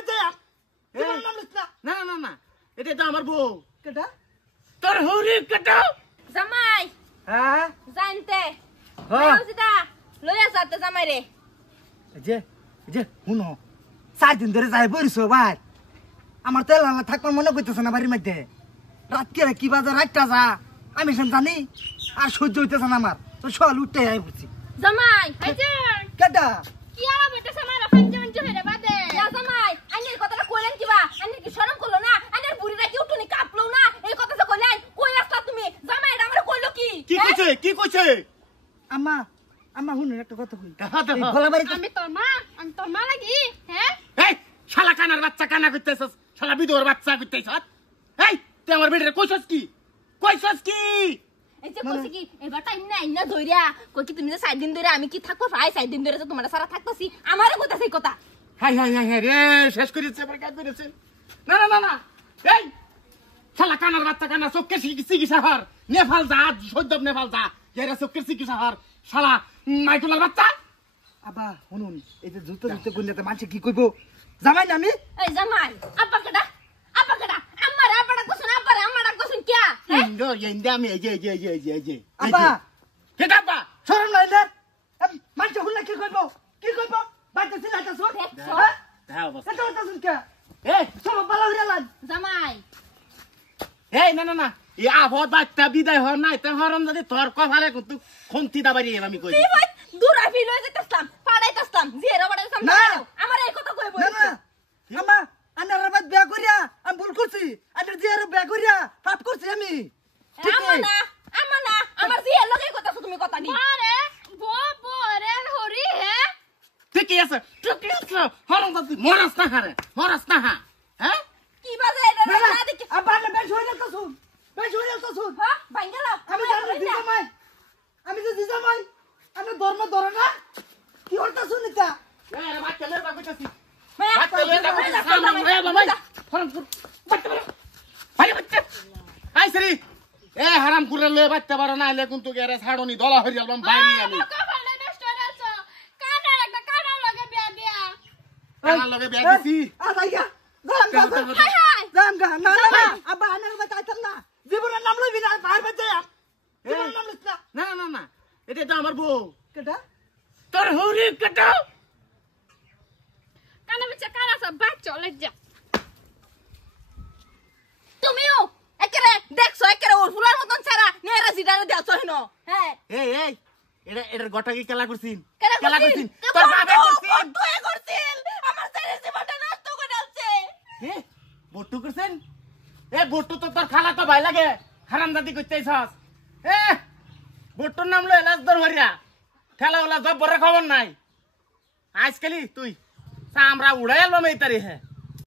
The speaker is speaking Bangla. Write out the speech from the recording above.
বাজে নাম লিখনা না না না এটা তো আমার বউ কেটা তোর হরি কেটা জামাই হ্যাঁ জানতে হ্যাঁ সিদা লইয়া যাতে জামাই রে যে যে হুনো 4 দিন ধরে যাই বইছো ভাই আমার তেল না থাকবার মনে কইতেছ না বাড়ির মধ্যে রাত কে কি বাজে রাতটা যা আমি সব জানি আর সহ্য হইতেছ না আমার তো সকাল উঠতে আই পড়ছি জামাই আইছে কেটা কি আর বেটা সামারা ফাঞ্জে ফাঞ্জে হইরে বাদে ইয়া জামাই আইনের কথাটা কইলেন কিবা আইনের কি শরম করলো না আইনের বুড়িরা কি উঠুনি কাঁপলো না এই কথাটা কইলেন কই আসলা তুমি জামাই এটা আমারে কইলো কি কি কইছে আম্মা আম্মা হুনো একটা কথা কই দেখা দেখা। এই গলা বাড়ি আমি তোর মা লাগি হ্যাঁ এই শালা কানার বাচ্চা কানা কইতেছস শালা বিধবার বাচ্চা কইতেছস এই তুই আমার বেটারে কইছস কি এই যে কইছি কি এবার টাইম নাই না ধইরা কই কি তুমি যে 4 দিন ধরে আমি কি থাকবো ভাই 4 দিন ধরে তো তোমার সারা থাকতাছি আমারে কইতাছে এই কথা হাই হাই হাই হাই রে শেষ করেছে বরকাত করেছে না না না না এই শালা কানার বাচ্চা কানা চোখের চিকিৎসা হর নেপাল যা সৈদ্যব নেপাল যা এরা চোখের চিকিৎসা হর শালা মাইকুলার বাচ্চা আবা শুনুন এই যে জুতো জুতো গুন্ডাতে মানুষ কি কইবো জামাই না আমি এই জামাই আব্বা কেডা আমার আব্বাটা কইছন আব্বারে আমারটা কইছন কি ইন্দো ইন্দা আমি এই যে আবা কেডা বা শরম নাই না মানুষ হুনলে কি কইবো বাইতে সিলাটা সর হ্যাঁ দাও বস এটা কথা শুন কে এই সব বালা হইরা লাগ জামাই এই না না না এই আবহাওয়া বাচ্চা বিদায় হর নাই তে হরম যদি তোর কপালে কিন্তু খন্তি দাবারি আমি কই তুই ভাই দূরা ফিল হয়ে যেতাম পাড়াইতাম জিরা বাড়াইতাম না। আমার এই কথা কইবো না না আম্মা আনার বাদ বিয়া করিয়া আমি ভুল করছি আনার জিয়ার বিয়া করিয়া পাপ করছি আমি ঠিক আমা না আমার জিয়া লগে কথা তুমি কথা দি আরে বরে হরি হে ঠিকই আছে হরম যদি মরাস না হ্যাঁ কি বাজে এটা না না দেখি আব্বা না বেশ হইরা তো শুন হ্যাঁ ভাঙ্গা লাও আমি জানি দিজামাই আমি তো দিজামাই আমি ধর্ম ধরে না কি হরতা শুনিতা এই বাচ্চা লেবা কইতাছি মায়া বাচ্চা লেবা কইতাছি সামনে রে বাবা হরম বাচ্চা আই সরি এ হারাম করে লয়ে বাচ্চা বড় না হলে কিন্তু এরা ছাড়নি দলা হইয়া আলবাম বাইরে আমি কপালে নষ্ট হইছো কানার একটা কানার লগে বিয়া দিয়া কানার লগে বিয়া দিছি আইয়া জাম গা না না আব্বা আনার বাদ আইতাম না জীবনের নাম লইবি না বাইরে বাদ যাই জীবনের নাম লিখ না না না না এটা তো আমার বউ কেটা তোর হরি কেটা কানা বিচা কানা সব বাচ্চা লজ্জা তুমিও একেরে দেখছো একেরে ওর ফুলার মতন ছাড়া নেরা জিডারে দেছো হিনো হ্যাঁ এই এটার গটা কি খেলা করছিস খেলা করছিস তোর বাবা করছিস তুই করছিস আমার ছেলে জীবনটা নষ্ট করে ডালছে এ বট্টু করছেন এ বট্টু তো তোর খালা তো ভাই লাগে হারামজাদি করতেছস এ বট্টুর নাম লো এলাস দরবারিয়া খেলা ওলা জব বড় খবর নাই আজকালি তুই আমরা উড়াই এলাম এই তারিখে